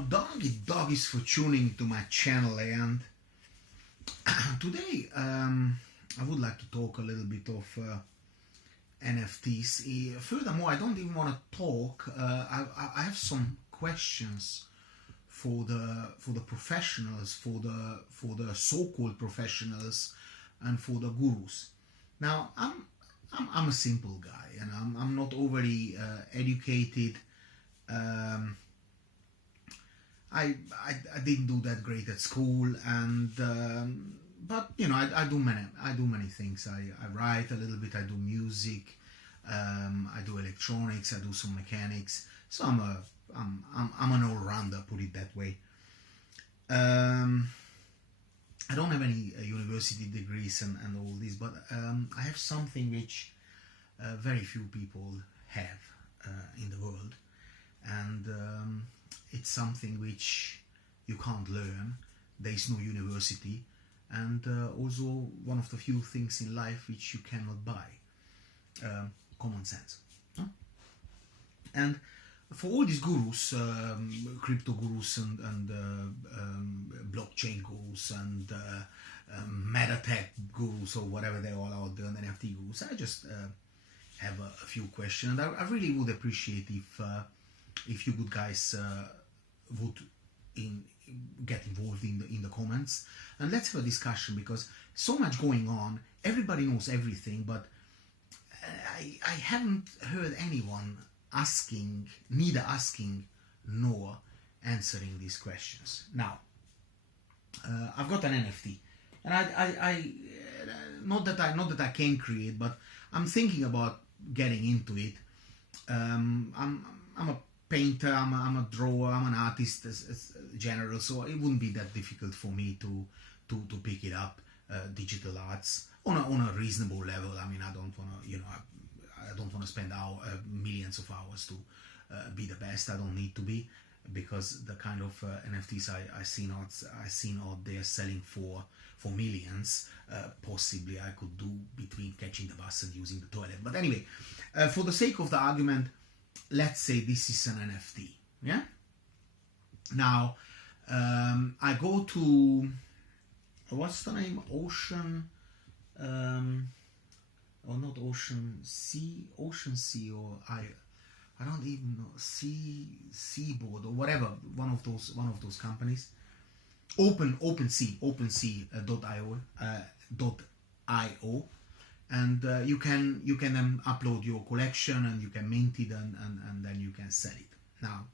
doggies for tuning to my channel, and today I would like to talk a little bit of NFTs. Furthermore, I don't even want to talk. I have some questions for the professionals, for the so-called professionals, and for the gurus. Now, I'm a simple guy, and I'm not overly educated. I didn't do that great at school, and but I do many things. I write a little bit. I do music. I do electronics. I do some mechanics. So I'm an all-rounder, put it that way. I don't have any university degrees and all this, but I have something which very few people have in the world, and it's something which you can't learn. There is no university, and also one of the few things in life which you cannot buy. Common sense. Huh? And for all these gurus, crypto gurus and blockchain gurus and metatech gurus or whatever they all are, the NFT gurus, I just have a few questions, and I really would appreciate if you good guys would get involved in the comments, and let's have a discussion, because so much going on. Everybody knows everything, but I haven't heard anyone neither asking nor answering these questions. Now, I've got an NFT, and I not that I can create, but I'm thinking about getting into it. I'm a painter, I'm a drawer, I'm an artist as general, so it wouldn't be that difficult for me to pick it up, digital arts on a reasonable level. I mean, I don't want to, I don't want to spend millions of hours to be the best. I don't need to be, because the kind of NFTs I seen out there selling for millions, possibly I could do between catching the bus and using the toilet. But anyway, for the sake of the argument, let's say this is an NFT. Yeah. Now, I go to, what's the name? Ocean. Or not Ocean Sea, or I don't even know, Seaboard or whatever, one of those companies. OpenSea.io, and you can then upload your collection, and you can mint it, and then you can sell it. Now,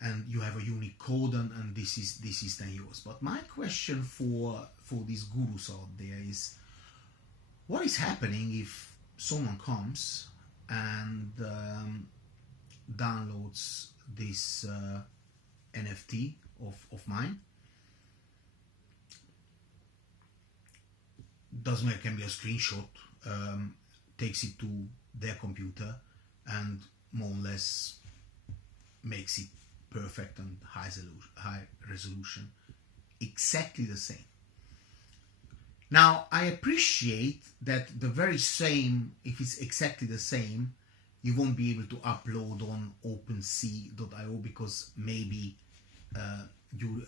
and you have a unique code, and this is then yours. But my question for these gurus out there is, what is happening if someone comes and downloads this NFT of mine? Doesn't matter, it can be a screenshot, takes it to their computer, and more or less makes it perfect and high resolution, exactly the same. Now, I appreciate that the very same, if it's exactly the same, you won't be able to upload on OpenSea.io, because maybe you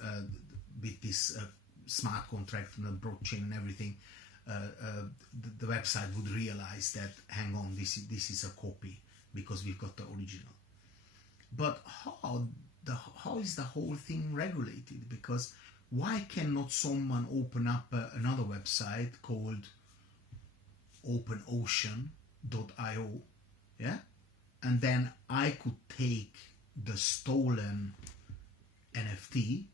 with this smart contract and the blockchain and everything, the website would realize that, hang on, this is a copy, because we've got the original. But how is the whole thing regulated? Because why cannot someone open up another website called OpenOcean.io, yeah? And then I could take the stolen NFT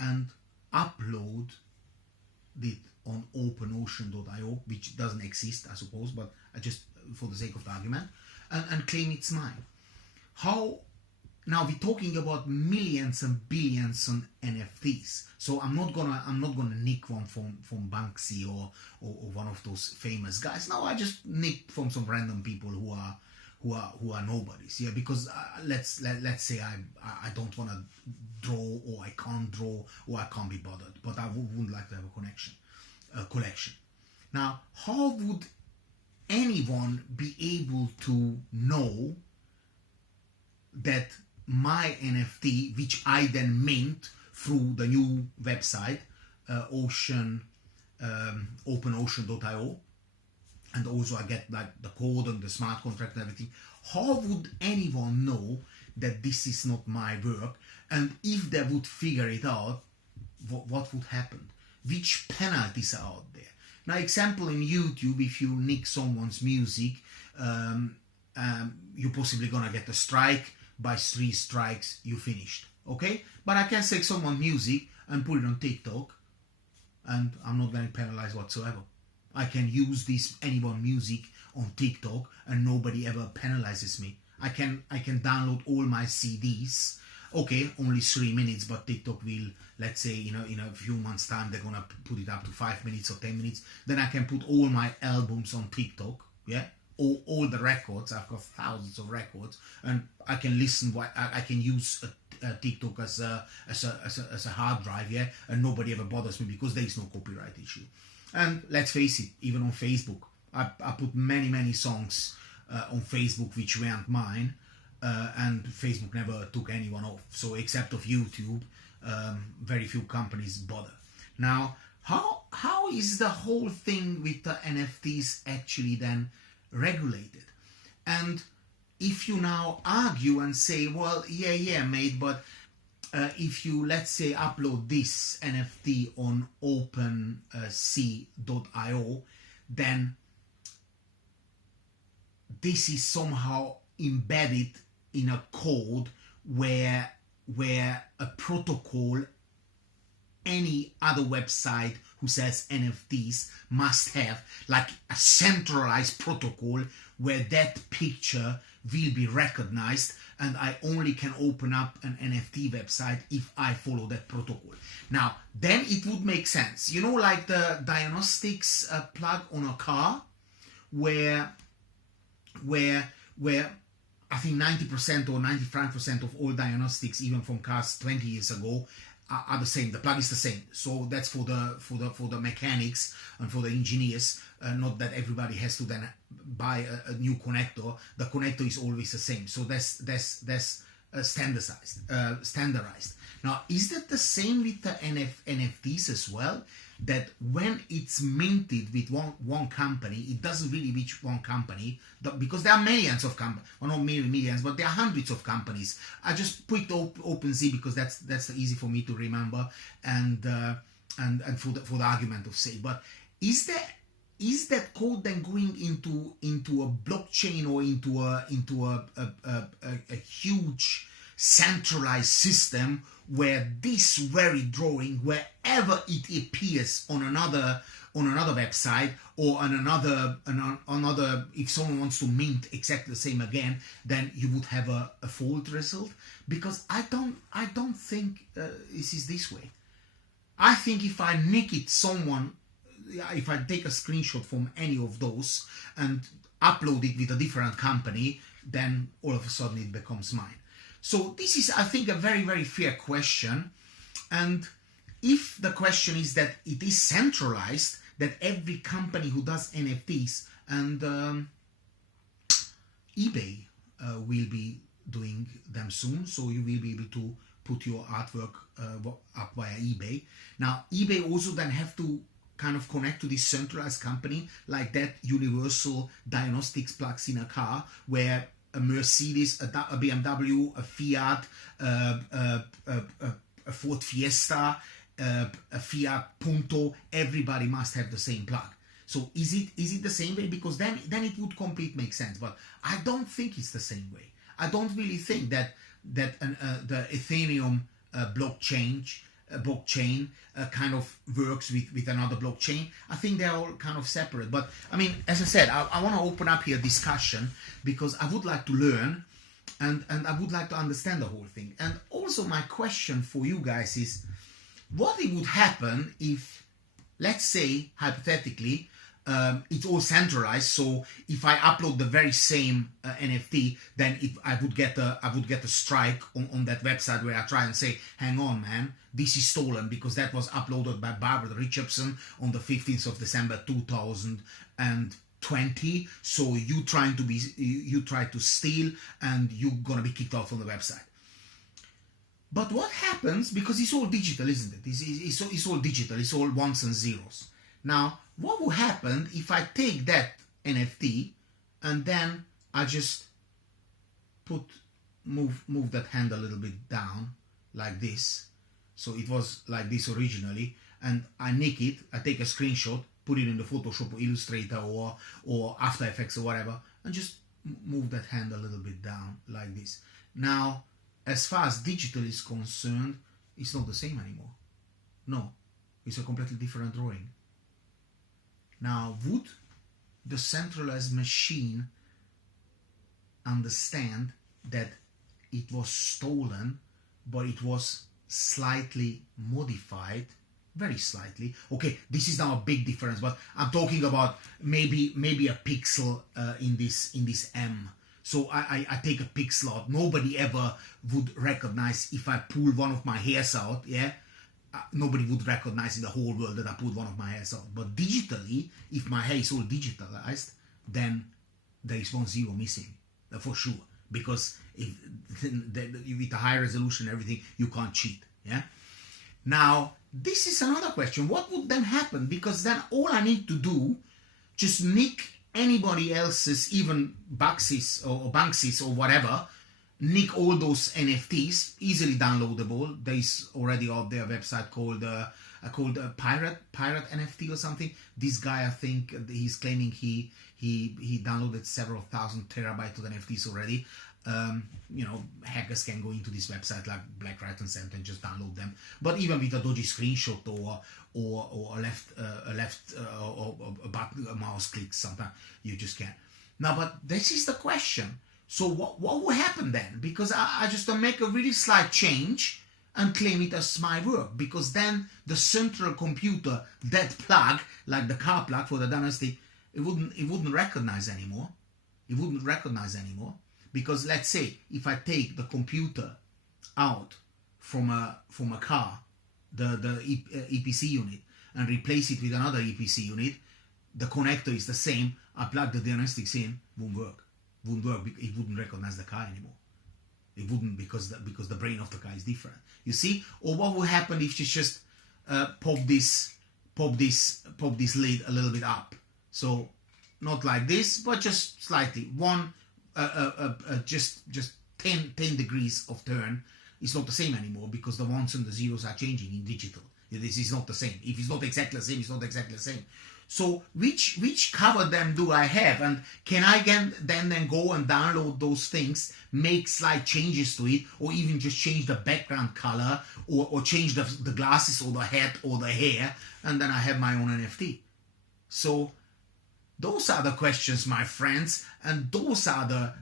and upload it on OpenOcean.io, which doesn't exist, I suppose, but I just, for the sake of the argument, and claim it's mine. How? Now we're talking about millions and billions on NFTs, so I'm not gonna nick one from Banksy or one of those famous guys. No, I just nick from some random people who are nobodies. Yeah, because let's say I don't want to draw, or I can't draw, or I can't be bothered, but I would like to have a collection. Now, how would anyone be able to know that my NFT, which I then mint through the new website, OpenOcean.io, and also I get like the code and the smart contract and everything. How would anyone know that this is not my work? And if they would figure it out, what would happen? Which penalties are out there? Now, example in YouTube, if you nick someone's music, you're possibly gonna get a strike. By 3 strikes, you finished. Okay? But I can take someone's music and put it on TikTok, and I'm not getting penalized whatsoever. I can use this anyone music on TikTok and nobody ever penalizes me. I can download all my CDs. Okay, only 3 minutes, but TikTok will, let's say, in a few months' time, they're gonna put it up to 5 minutes or 10 minutes. Then I can put all my albums on TikTok. Yeah, all the records. I've got thousands of records, and I can listen. I can use TikTok as a hard drive. Yeah, and nobody ever bothers me because there is no copyright issue. And let's face it, even on Facebook, I put many songs on Facebook which weren't mine, and Facebook never took anyone off. So except of YouTube, very few companies bother. Now, how is the whole thing with the NFTs actually then regulated? And if you now argue and say, well, yeah, mate, but if you, let's say, upload this NFT on OpenSea.io, then this is somehow embedded in a code where a protocol, any other website who sells NFTs must have, like a centralized protocol where that picture will be recognized, and I only can open up an NFT website if I follow that protocol. Now, then it would make sense. You know, like the diagnostics plug on a car, where I think 90% or 95% of all diagnostics, even from cars 20 years ago, are the same. The plug is the same. So that's for the mechanics and for the engineers. Not that everybody has to then buy a new connector. The connector is always the same. So that's standardized. Now, is that the same with the NFTs as well? That when it's minted with one company, it doesn't really reach one company, because there are millions of companies, well, not millions, but there are hundreds of companies. I just put OpenSea because that's easy for me to remember, and for the argument of sake. But is that code then going into a blockchain or into a huge centralized system where this very drawing, wherever it appears on another website or on another, if someone wants to mint exactly the same again, then you would have a fault result? Because I don't think this is this way. I think if I nick it if I take a screenshot from any of those and upload it with a different company, then all of a sudden it becomes mine. So this is, I think, a very, very fair question. And if the question is that it is centralized, that every company who does NFTs, and eBay will be doing them soon, so you will be able to put your artwork up via eBay. Now, eBay also then have to kind of connect to this centralized company, like that universal diagnostics plugs in a car, where a Mercedes, a BMW, a Fiat, a Ford Fiesta, a Fiat Punto, everybody must have the same plug. So is it the same way? Because then it would completely make sense. But I don't think it's the same way. I don't really think that the Ethereum blockchain kind of works with another blockchain. I think they're all kind of separate. But I mean, as I said, I want to open up here discussion because I would like to learn and I would like to understand the whole thing. And also my question for you guys is, what it would happen if, let's say, hypothetically, it's all centralized. So if I upload the very same NFT, then I would get a strike on that website where I try and say, hang on, man, this is stolen because that was uploaded by Barbara Richardson on the 15th of December 2000, and 20, so you try to steal, and you're gonna be kicked out from the website. But what happens, because it's all digital, isn't it? It's all digital, it's all ones and zeros. Now, what will happen if I take that NFT and then I just move that hand a little bit down like this? So it was like this originally, and I nick it, I take a screenshot, put it in the Photoshop or Illustrator or After Effects or whatever, and just move that hand a little bit down like this. Now, as far as digital is concerned, it's not the same anymore. No, it's a completely different drawing. Now, would the centralized machine understand that it was stolen, but it was slightly modified, very slightly? Okay, this is now a big difference, but I'm talking about maybe a pixel in this M. So I take a pixel out. Nobody ever would recognize if I pull one of my hairs out, yeah? Nobody would recognize in the whole world that I pulled one of my hairs out. But digitally, if my hair is all digitalized, then there is 1 0 missing, for sure. Because with a high resolution and everything, you can't cheat, yeah? Now, this is another question. What would then happen? Because then all I need to do, just nick anybody else's, even Banksy's or whatever, nick all those NFTs, easily downloadable. There's already out there a website called Pirate NFT or something. This guy, I think, he's claiming he downloaded several thousand terabytes of NFTs already. Hackers can go into this website like Black Right and Center and just download them. But even with a dodgy screenshot or a button, a mouse click, sometimes you just can't. Now, but this is the question. So what will happen then? Because I just make a really slight change and claim it as my work, because then the central computer, that plug, like the car plug for the diagnostic, it wouldn't recognize anymore. It wouldn't recognize anymore. Because let's say if I take the computer out from a car, the EPC unit, and replace it with another EPC unit, the connector is the same. I plug the diagnostics in, won't work. It wouldn't recognize the car anymore. It wouldn't, because the brain of the car is different. You see? Or what will happen if you just pop this lid a little bit up? So not like this, but just slightly. Just 10 degrees of turn. It's not the same anymore, because the ones and the zeros are changing in digital. This is not the same. If it's not exactly the same, it's not exactly the same. So which cover then do I have? And can I then go and download those things, make slight changes to it, or even just change the background color, or change the glasses or the hat or the hair, and then I have my own NFT. So those are the questions, my friends, and those are the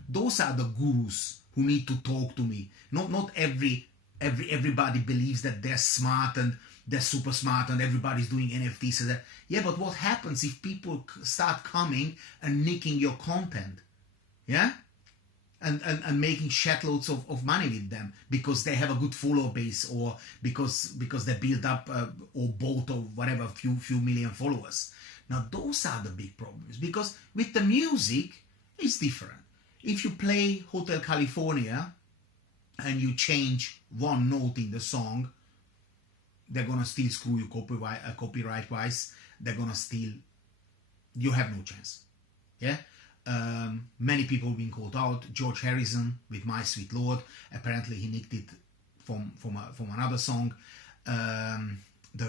gurus who need to talk to me. Not everybody believes that they're smart and they're super smart and everybody's doing NFTs. So that, yeah, but what happens if people start coming and nicking your content, yeah, and making shitloads of money with them because they have a good follower base, or because they build up or bought or whatever few million followers. Now those are the big problems, because with the music it's different. If you play Hotel California and you change one note in the song, they're gonna still screw you copyright wise. They're gonna steal. You have no chance. Yeah. Many people being called out. George Harrison with My Sweet Lord. Apparently he nicked it from another song. The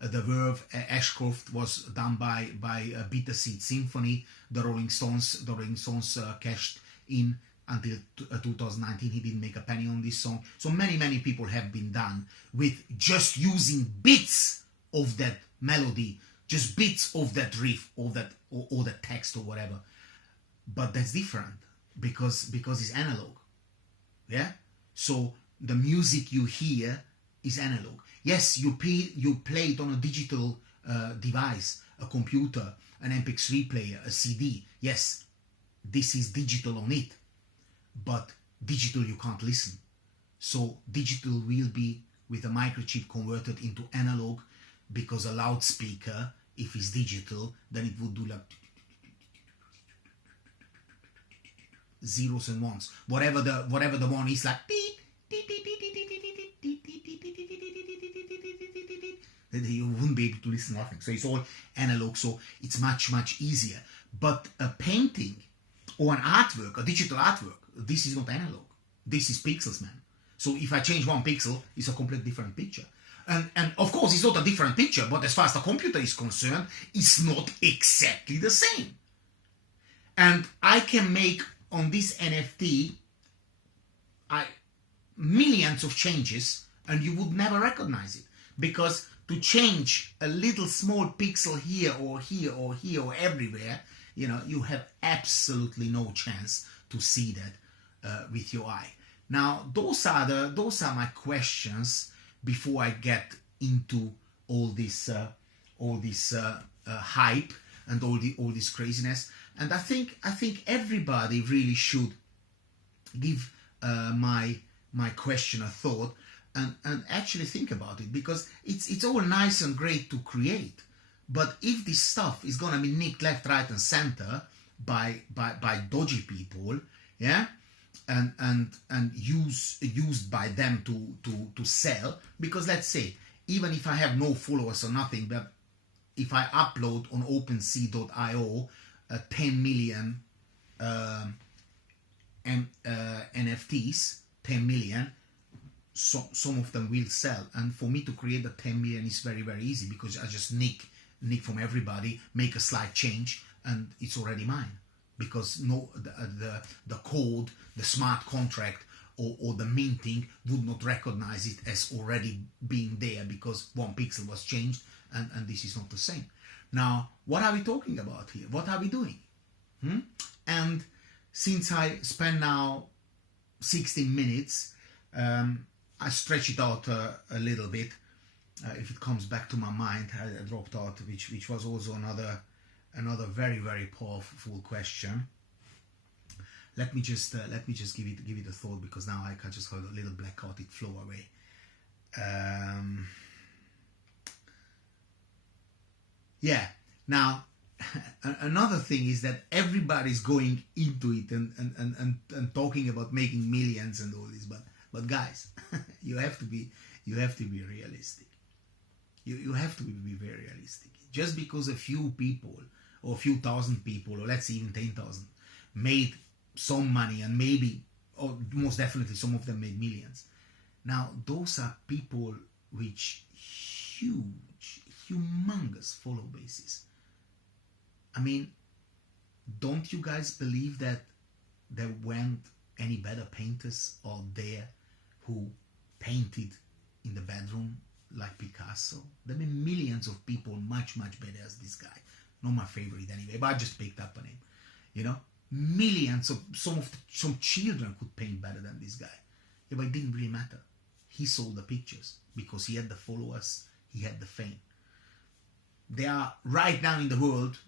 Verve Ashcroft was done by Bitter Seed Symphony. The Rolling Stones cashed in until 2019. He didn't make a penny on this song. So many people have been done with just using bits of that melody, just bits of that riff, or the text or whatever. But that's different because it's analog. Yeah. So the music you hear is analog. Yes, you play it on a digital device, a computer, an MP3 player, a CD. Yes, this is digital on it. But digital you can't listen. So digital will be with a microchip converted into analog, because a loudspeaker, if it's digital, then it would do like zeros and ones. Whatever the one is, like you wouldn't be able to listen to nothing. So it's all analog, so it's much easier. But a painting or an artwork, a digital artwork, this is not analog. This is pixels, man. So if I change one pixel, it's a completely different picture. And of course, it's not a different picture, but as far as the computer is concerned, it's not exactly the same. And I can make on this NFT millions of changes, and you would never recognize it. Because to change a little small pixel here or here or here or everywhere, you have absolutely no chance to see that with your eye. Now, those are my questions before I get into all this hype and all this craziness. And I think everybody really should give my question a thought and actually think about it, because it's all nice and great to create, but if this stuff is gonna be nicked left, right, and center by dodgy people, yeah, and used by them to sell, because let's say even if I have no followers or nothing, but if I upload on OpenSea.io 10 million NFTs, 10 million, some of them will sell, and for me to create the 10 million is very easy, because I just nick from everybody, make a slight change, and it's already mine, because the code, the smart contract or the minting would not recognize it as already being there, because one pixel was changed, and this is not the same. Now, what are we talking about here? What are we doing? And since I spent now 16 minutes, I stretch it out a little bit. If it comes back to my mind, I dropped out, which was also another very powerful question. Let me just give it a thought, because now I just heard a little blackout. It flew away. Yeah. Now, another thing is that everybody's going into it and talking about making millions and all this, but guys, you have to be realistic. You have to be very realistic. Just because a few people or a few thousand people, or let's say even 10,000, made some money, and maybe, or most definitely some of them made millions. Now, those are people which humongous follow bases. I mean, don't you guys believe that there weren't any better painters out there who painted in the bedroom like Picasso? There have been millions of people much better as this guy. Not my favorite anyway, but I just picked up on him. Millions of some children could paint better than this guy. Yeah, but it didn't really matter. He sold the pictures because he had the followers, he had the fame. There are right now in the world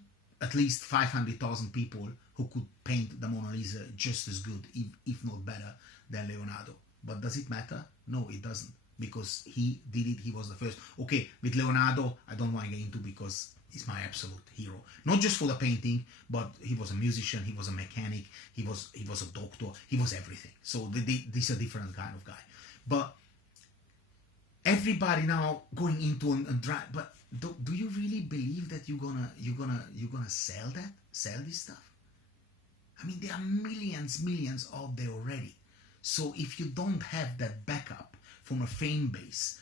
at least 500,000 people who could paint the Mona Lisa just as good, if not better, than Leonardo. But does it matter? No, it doesn't, because he did it. He was the first. Okay, with Leonardo, I don't want to get into, because he's my absolute hero. Not just for the painting, but he was a musician, he was a mechanic, he was a doctor, he was everything. So this is a different kind of guy. But everybody now going into and drive. But do you really believe that you're gonna sell this stuff? I mean, there are millions out there already. So if you don't have that backup from a fan base,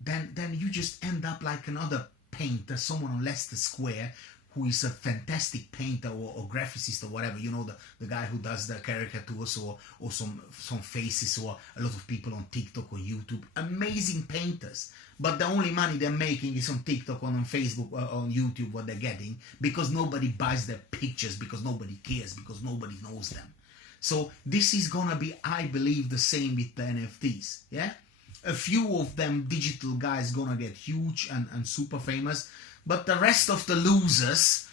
then you just end up like another painter, someone on Leicester Square, who is a fantastic painter or graphicist or whatever, the guy who does the caricatures or some faces, or a lot of people on TikTok or YouTube, amazing painters, but the only money they're making is on TikTok, on Facebook, on YouTube, what they're getting, because nobody buys their pictures, because nobody cares, because nobody knows them. So this is gonna be, I believe, the same with the NFTs. Yeah, a few of them digital guys gonna get huge and super famous, but the rest of the losers,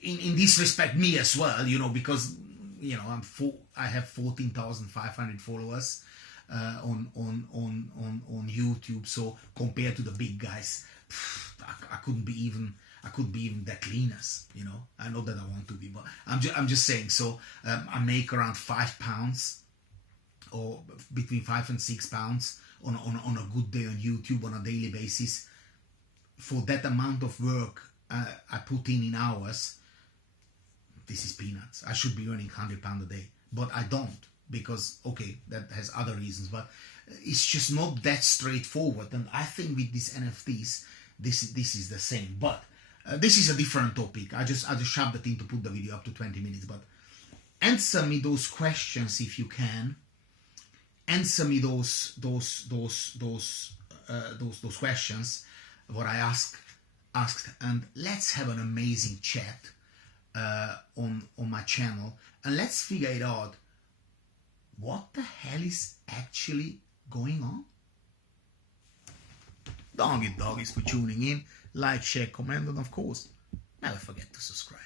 in this respect, me as well, because I have 14,500 followers on YouTube. So compared to the big guys, I couldn't I could be even that cleaners, you know. I know that I want to be, but I'm just saying. So I make around £5 or between £5 and £6 on a good day on YouTube on a daily basis. For that amount of work I put in hours, this is peanuts. I should be earning £100 a day, but I don't, because okay, that has other reasons, but it's just not that straightforward. And I think with these NFTs, this is the same. But this is a different topic. I just shoved it in to put the video up to 20 minutes. But answer me those questions if you can. Answer me those questions what I asked, and let's have an amazing chat on my channel, and let's figure it out. What the hell is actually going on? Doggies for tuning in. Like, share, comment, and of course, never forget to subscribe.